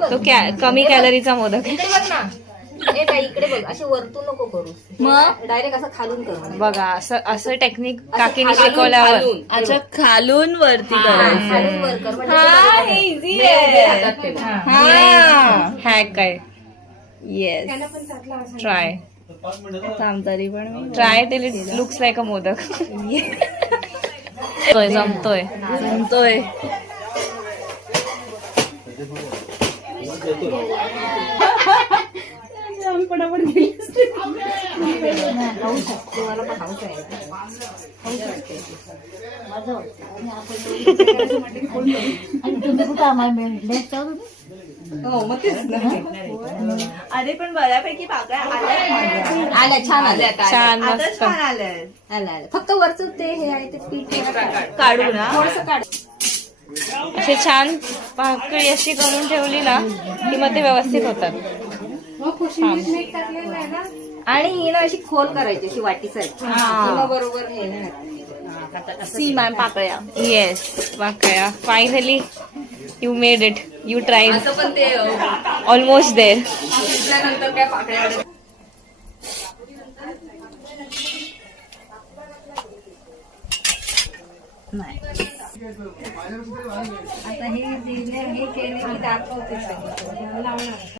तो कमी कॅलरीचा मोदक. इकडे बघ ना. हे काय इकडे बघ, अशी वरतून नको करू, मग डायरेक्ट असं खालून कर. बघा असं टेक्निक काकीने शिकवल्यावर. अच्छा, खालून वरती करायचं. खालून वर कर म्हणजे हा, हे इझी आहे. हॅक काय. येस, ट्राय तरी पण try till it looks like a modak. जमतोय. जमतोय. अरे पण बऱ्यापैकी पाकळ्या आल्या, छान आल्या. छान आता मस्त. छान आलंय. आल्या. फक्त वरचं ते हे आहे ते पीठ काढू ना. थोडंसं काढ. अशी छान पाकळी अशी करून ठेवली ना की मग ते व्यवस्थित होतात. आणि ही ना अशी खोल करायची, अशी वाटीसारखी. मग बरोबर हे सीमा पाकळ्या. येस पाकळ्या. Finally you made it. You tried. पण ते ऑलमोस्ट देअर. नंतर काय पाकळ्या नाही, आता हे केले, हे दाखवते.